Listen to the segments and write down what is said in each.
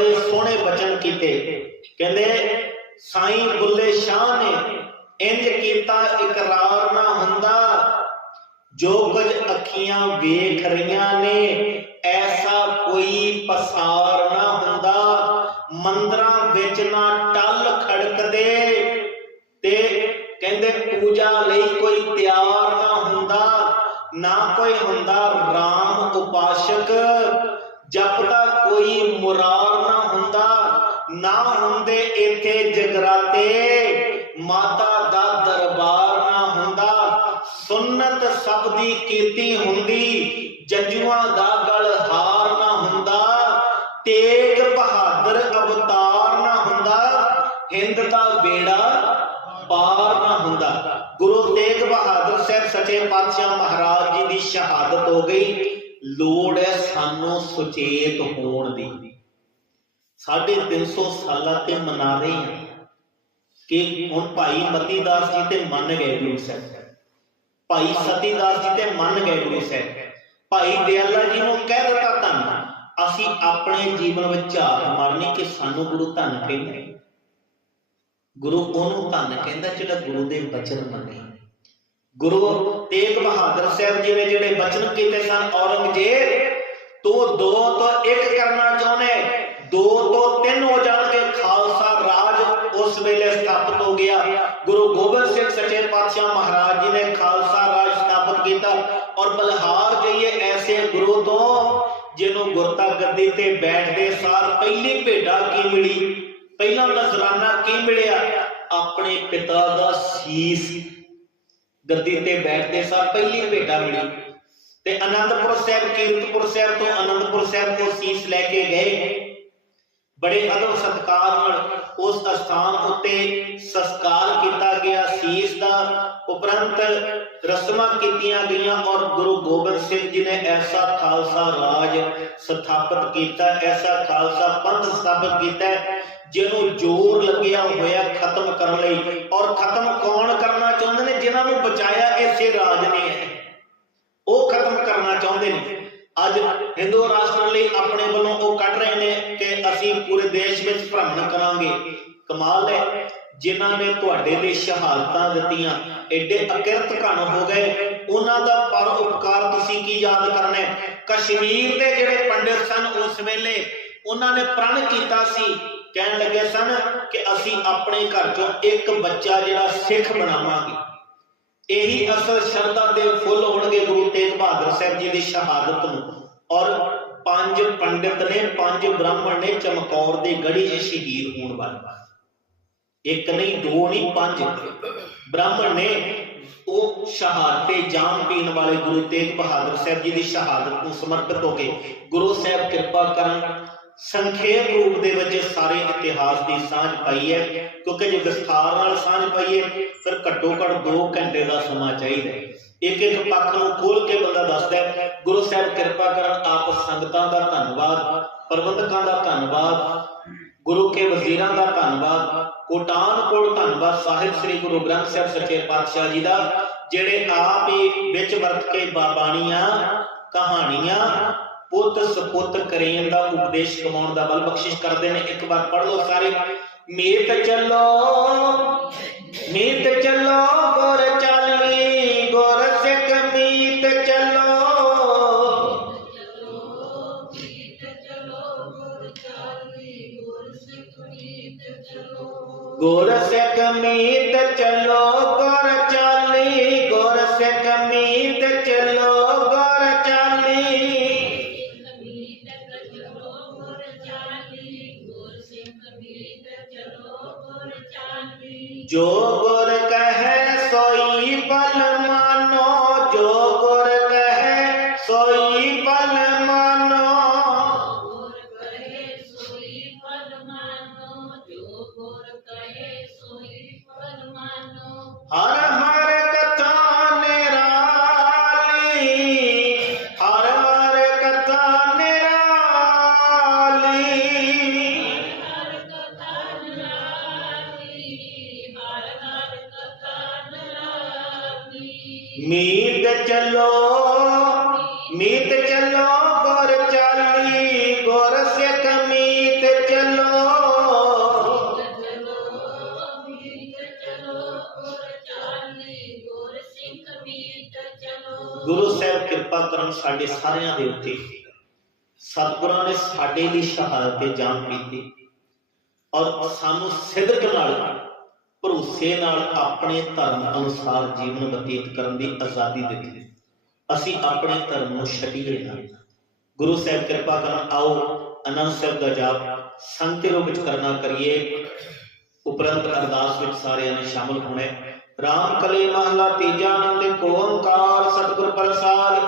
ਬੜੇ ਸੋਹਣੇ ਬਚਨ ਕੀਤੇ। ਕਹਿੰਦੇ, ਸਾਈਂ ਬੁੱਲੇ ਸ਼ਾਹ ਨੇ, ਇੰਜ ਕੀਤਾ ਇਕਰਾਰ ਨਾ ਹੁੰਦਾ। ਜੋ ਕੁਝ ਅੱਖੀਆਂ ਵੇਖ ਰਹੀਆਂ ਨੇ, ਐਸਾ ਕੋਈ ਪਸਾਰ ਨਾ ਹੁੰਦਾ। ਮੰਦਰਾਂ ਵਿੱਚ ਨਾ ਟੱਲ ਖੜਕਦੇ ਤੇ ਕਹਿੰਦੇ, ਪੂਜਾ ਲਈ ਕੋਈ ਤਿਆਰ ਨਾ ਹੁੰਦਾ। ਨਾ ਕੋਈ ਹੁੰਦਾ RAM ਉਪਾਸ਼ਕ। ਜਪਦਾ ਕੋਈ ਮੁਰਾਰ ਨਾ ਹੁੰਦਾ, ਨਾ ਹੁੰਦੇ ਇੱਥੇ ਜਗਰਾਤੇ, ਮਾਤਾ ਦਾ ਦਰਬਾਰ ਨਾ ਹੁੰਦਾ। ਸੁਨਨਤ ਸਭ ਦੀ ਕੀਤੀ ਹੁੰਦੀ, ਜੰਜੂਆਂ ਦਾ ਗਲ ਹਾਰ ਨਾ ਹੁੰਦਾ। ਤੇਗ ਬਹਾਦਰ ਅਵਤਾਰ ਨਾ ਹੁੰਦਾ, ਹਿੰਦ ਦਾ ਬੇੜਾ ਪਾਰ ਨਾ ਹੁੰਦਾ। ਗੁਰੂ ਤੇਗ ਬਹਾਦਰ ਸਾਹਿਬ ਸੱਚੇ ਪਾਤਸ਼ਾਹ ਮਹਾਰਾਜ ਜੀ ਦੀ ਸ਼ਹਾਦਤ ਹੋ ਗਈ। ਲੋੜ ਹੈ ਸਾਨੂੰ ਸੁਚੇਤ ਹੋਣ ਦੀ। ਸਾਢੇ 300 ਸਾਲਾਂ ਤੇ ਮਨਾ ਰਹੇ ਹਾਂ ਕਿ ਹੁਣ ਭਾਈ ਮਤੀ ਜੀ ਤੇ ਮੰਨ ਗਏ ਗੁਰੂ ਸਾਹਿਬ। ਭਾਈ ਸਤੀ ਜੀ ਤੇ ਮੰਨ ਗਏ ਗੁਰੂ ਸਾਹਿਬ। ਭਾਈ ਦਿਆਲਾ ਜੀ ਨੂੰ ਕਹਿ ਦਿੱਤਾ ਧੰਨ। ਅਸੀਂ ਆਪਣੇ ਜੀਵਨ ਵਿੱਚ ਝਾਤ ਮਾਰਨੀ ਕਿ ਸਾਨੂੰ ਗੁਰੂ ਧੰਨ ਕਹਿੰਦੇ। ਗੁਰੂ ਉਹਨੂੰ ਧੰਨ ਕਹਿੰਦਾ ਜਿਹੜਾ ਗੁਰੂ ਦੇ ਬਚਨ ਮੰਨੇ। ਗੁਰੂ ਤੇਗ ਬਹਾਦਰ ਸਾਹਿਬ ਜੀ ਨੇ ਜਿਹੜੇ ਬਚਨ ਕੀਤੇ ਸਨ, ਔਰੰਗਜ਼ੇਬ, ਤੂੰ ਦੋ ਤੋਂ ਇੱਕ ਕਰਨਾ ਚਾਹੁੰਦੇ ਦੋ ਤੋਂ ਤਿੰਨ ਹੋ ਜਾਣਗੇ, ਖਾਲਸਾ ਰਾਜ ਉਸ ਵੇਲੇ ਸਥਾਪਿਤ ਹੋ ਗਿਆ। ਗੁਰੂ ਗੋਬਿੰਦ ਸਿੰਘ ਸੱਚੇ ਪਾਤਸ਼ਾਹ ਮਹਾਰਾਜ ਜੀ ਨੇ ਖਾਲਸਾ ਰਾਜ ਸਥਾਪਿਤ ਕੀਤਾ ਔਰ ਬਲਹਾਰ ਜਈਏ ਐਸੇ ਗੁਰੂ ਤੋਂ, ਜਿਹਨੂੰ ਗੁਰਤਾ ਗੱਦੀ ਤੇ ਬੈਠਦੇ ਸਾਰ ਪਹਿਲੀ ਭੇਡਾ ਕੀ ਮਿਲੀ? ਪਹਿਲਾ ਨਜ਼ਰਾਨਾ ਕੀ ਮਿਲਿਆ? ਆਪਣੇ ਪਿਤਾ ਦਾ ਸੀਸ ਗੱਦੀ ਤੇ ਬੈਠਦੇ ਸਾਰ ਪਹਿਲੀ ਭੇਟਾ ਮਿਲੀ। ਤੇ ਆਨੰਦਪੁਰ ਸਾਹਿਬ, ਕੀਰਤਪੁਰ ਸਾਹਿਬ ਤੋਂ ਆਨੰਦਪੁਰ ਸਾਹਿਬ ਤੋਂ ਸੀਸ ਲੈ ਕੇ ਗਏ। ਬੜੇ ਅਦਬ ਸਤਕਾਰ ਨਾਲ ਉਸ ਸਥਾਨ ਉੱਤੇ ਸੰਸਕਾਰ ਕੀਤਾ ਗਿਆ ਸੀਸ ਦਾ। ਉਪਰੰਤ ਰਸਮਾਂ ਕੀਤੀਆਂ ਗਈਆਂ ਔਰ ਗੁਰੂ ਗੋਬਿੰਦ ਸਿੰਘ ਜੀ ਨੇ ਐਸਾ ਖਾਲਸਾ ਰਾਜ ਸਥਾਪਿਤ ਕੀਤਾ, ਐਸਾ ਖਾਲਸਾ ਪੰਥ ਸਥਾਪਿਤ ਕੀਤਾ। ਜਿਹਨੂੰ ਜ਼ੋਰ ਲੱਗਿਆ ਹੋਇਆ ਖਤਮ ਕਰਨ ਲਈ ਔਰ ਖਤਮ ਕੌਣ ਕਰਨਾ ਚਾਹੁੰਦੇ ਨੇ? ਜਿਨ੍ਹਾਂ ਨੂੰ ਬਚਾਇਆ ਇਸੇ ਰਾਜ ਨੇ। ਹੈ ਉਹ ਖਤਮ ਕਰਨਾ ਚਾਹੁੰਦੇ ਨੇ। ਅੱਜ ਹਿੰਦੂ ਰਾਸ਼ਟਰ ਲਈ ਆਪਣੇ ਵੱਲੋਂ ਉਹ ਕੱਢ ਰਹੇ ਨੇ ਕਿ ਅਸੀਂ ਪੂਰੇ ਦੇਸ਼ ਵਿੱਚ ਭ੍ਰਮਣ ਕਰਾਂਗੇ। ਕਮਾਲ ਹੈ। ਜਿਨ੍ਹਾਂ ਨੇ ਤੁਹਾਡੇ ਲਈ ਸ਼ਹਾਦਤਾਂ ਦਿੱਤੀਆਂ ਐਡੇ ਅਕਿਰਤ ਘਣ ਹੋ ਗਏ। ਉਹਨਾਂ ਦਾ ਪਰ ਉਪਕਾਰ ਤੁਸੀਂ ਕੀ ਯਾਦ ਕਰਨਾ ਕਸ਼ਮੀਰ ਦੇ ਜਿਹੜੇ ਪੰਡਿਤ ਸਨ ਉਸ ਵੇਲੇ, ਉਹਨਾਂ ਨੇ ਪ੍ਰਣ ਕੀਤਾ ਸੀ ਕਹਿਣ ਲੱਗੇ ਸਨ ਕਿ ਅਸੀਂ ਆਪਣੇ ਘਰ ਚੋਂ ਇੱਕ ਬੱਚਾ ਜਿਹੜਾ ਸਿੱਖ ਬਣਾਵਾਂਗੇ। ਇਹੀ ਅਸਲ ਸ਼ਰਧਾ ਦੇ ਫੁੱਲ ਹੋਣਗੇ ਗੁਰੂ ਤੇਗ ਬਹਾਦਰ ਸਾਹਿਬ ਜੀ ਦੀ ਸ਼ਹਾਦਤ ਨੂੰ। ਔਰ ਪੰਜ ਪੰਡਿਤ ਨੇ, ਪੰਜ ਬ੍ਰਾਹਮਣ ਨੇ ਚਮਕੌਰ ਦੀ ਗੜੀ 'ਚ ਸ਼ਹੀਦ ਹੋਣ ਵਾਲੇ ਇੱਕ ਨਹੀਂ, ਦੋ ਨਹੀਂ, ਪੰਜ। ਬ੍ਰਾਹਮਣ ਨੇ ਉਹ ਸ਼ਹਾਦਤ ਤੇ ਪੀਣ ਵਾਲੇ ਗੁਰੂ ਤੇਗ ਬਹਾਦਰ ਸਾਹਿਬ ਜੀ ਦੀ ਸ਼ਹਾਦਤ ਨੂੰ ਸਮਰਪਿਤ ਹੋ ਕੇ ਗੁਰੂ ਸਾਹਿਬ ਕਿਰਪਾ ਕਰਨ ਸੰਖੇਪ ਰੂਪ ਦੇ ਵਿੱਚ ਸਾਰੇ ਇਤਿਹਾਸ ਦੀ ਸਾਂਝ ਪਾਈ ਹੈ, ਕਿਉਂਕਿ ਜੇ ਵਿਸਥਾਰ ਨਾਲ ਸਾਂਝ ਪਾਈਏ, ਫਿਰ ਘੱਟੋ ਘੱਟ 2 ਘੰਟੇ ਦਾ ਸਮਾਂ ਚਾਹੀਦਾ ਇੱਕ ਇੱਕ ਪੱਖ ਨੂੰ ਖੋਲ ਕੇ ਬੰਦਾ ਦੱਸਦਾ ਹੈ, ਗੁਰੂ ਸਾਹਿਬ, ਕਿਰਪਾ ਕਰਨ ਆਪ ਸੰਗਤਾਂ ਦਾ ਧੰਨਵਾਦ, ਪ੍ਰਬੰਧਕਾਂ ਦਾ ਧੰਨਵਾਦ, ਗੁਰੂ ਕੇ ਵਜ਼ੀਰਾਂ ਦਾ ਧੰਨਵਾਦ, ਕੋਟਾਨ ਕੋਲ ਧੰਨਵਾਦ ਸਾਹਿਬ ਸ੍ਰੀ ਗੁਰੂ ਗ੍ਰੰਥ ਸਾਹਿਬ ਸੱਚੇ ਪਾਤਸ਼ਾਹ ਜੀ ਦਾ, ਜਿਹੜੇ ਆਪ ਹੀ ਵਿੱਚ ਵਰਤ ਕੇ ਬਾਬਾਣੀਆਂ, ਕਹਾਣੀਆਂ ਪੁੱਤ ਸਪੁੱਤ ਕਰੇਨ ਦਾ ਉਪਦੇਸ਼ ਕਮਾਉਣ ਦਾ ਬਲ ਬਖਸ਼ਿਸ਼ ਕਰਦੇ ਨੇ। ਇੱਕ ਵਾਰ ਪੜ੍ਹ ਲਓ ਸਾਰੇ। ਮੀਤ ਚੱਲੋ ਮੀਤ ਚੱਲੋ, ਗੁਰ ਚਾਲੀ। ਗੁਰ ਸਿੱਖ ਮੀਤ ਚੱਲੋ, ਗੁਰ ਸਿੱਖ ਮੀਤ ਚੱਲੋ। ਜੋ ਗੁਰ ਕਹੈ ਸੋਈ ਬਲ ਮਾਨੋ ਜੋ ਗੁਰ ਕਹੈ ਸੋਈ ਕਿਰਪਾ ਸਾਡੇ ਸਾਰਿਆਂ ਦੇ ਉੱਤੇ ਸਤਿਗੁਰਾਂ ਨੇ ਸਾਡੇ ਲਈ ਸ਼ਹਾਦਤ ਤੇ ਜਾਨ ਪੀਤੀ ਔਰ ਸਾਨੂੰ ਸਿਦਕ ਨਾਲ, ਭਰੋਸੇ ਨਾਲ ਆਪਣੇ ਧਰਮ ਅਨੁਸਾਰ ਜੀਵਨ ਬਤੀਤ ਕਰਨ ਦੀ ਆਜ਼ਾਦੀ ਦਿੱਤੀ। ਅਸੀਂ ਆਪਣੇ ਧਰਮ ਨੂੰ ਛੱਡੀਏ ਨਾ। ਗੁਰੂ ਸਾਹਿਬ ਕਿਰਪਾ ਕਰਨ ਆਓ, ਅਨੰਦ ਸਾਹਿਬ ਦਾ ਜਾਪ ਸੰਗਤ ਰੂਪ ਵਿੱਚ ਕਰਨਾ ਕਰੀਏ। ਉਪਰੰਤ ਅਰਦਾਸ ਵਿੱਚ ਸਾਰਿਆਂ ਨੇ ਸ਼ਾਮਲ ਹੋਣਾ ਹੈ। ਰਾਮ ਕਲੇ ਮਹਲਾ ਤੀਜਾ ਆਨੰਦ ਓੰਕਾਰ ਸਤਿਗੁਰ ਪ੍ਰਸਾਦ।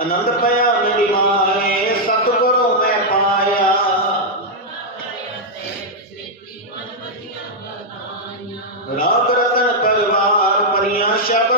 ਆਨੰਦ ਪਿਆ ਮੇਰੀ ਮਾਏ ਸਤਿਗੁਰੂ ਮੈਂ ਪਾਇਆ। ਰਾਗ ਰਤਨ ਪਰਿਵਾਰ ਪਰੀਆਂ ਸ਼ਬਦ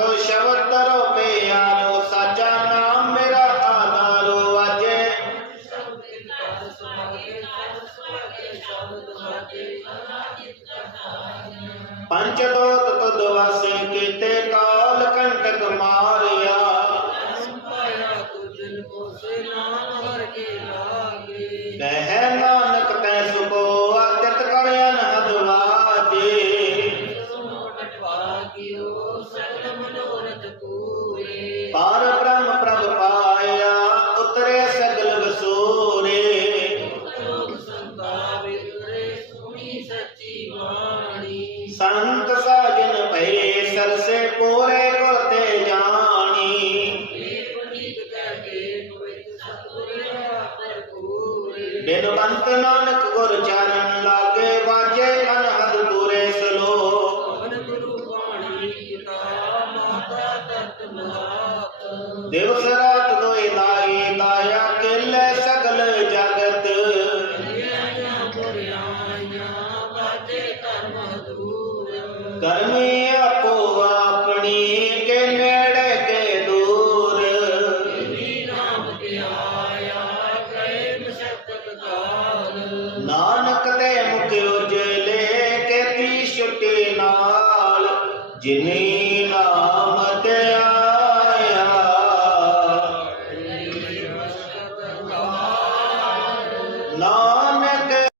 ਸੋਣਾ ਸੰਤੋ ਸ਼ਬਦ ਤਰੋ ਸਾਚਾ ਨਾਮ ਮੇਰਾ ਆਧਾਰੋ ਅਜੇ ਪੰਚ ਦੋਤ ਤੁਧ ਵਾਸੇ ਬਿਨਵੰਤ ਨਾਨਕ ਗੁਰ ਚਰਨ ਲਾਗੇ ਵਾਜੇ ਅਨਹਦ ਪੂਰੇ ਸਲੋਕ ਦਿਵਸ ਰਾਤ ਦੋਇ ਲਾਈ ਲਾਇਆ ਕਿਲੇ ਸਗਲ ਜਗਤ। ਕਰਮੀ ਆਪੋ জেনে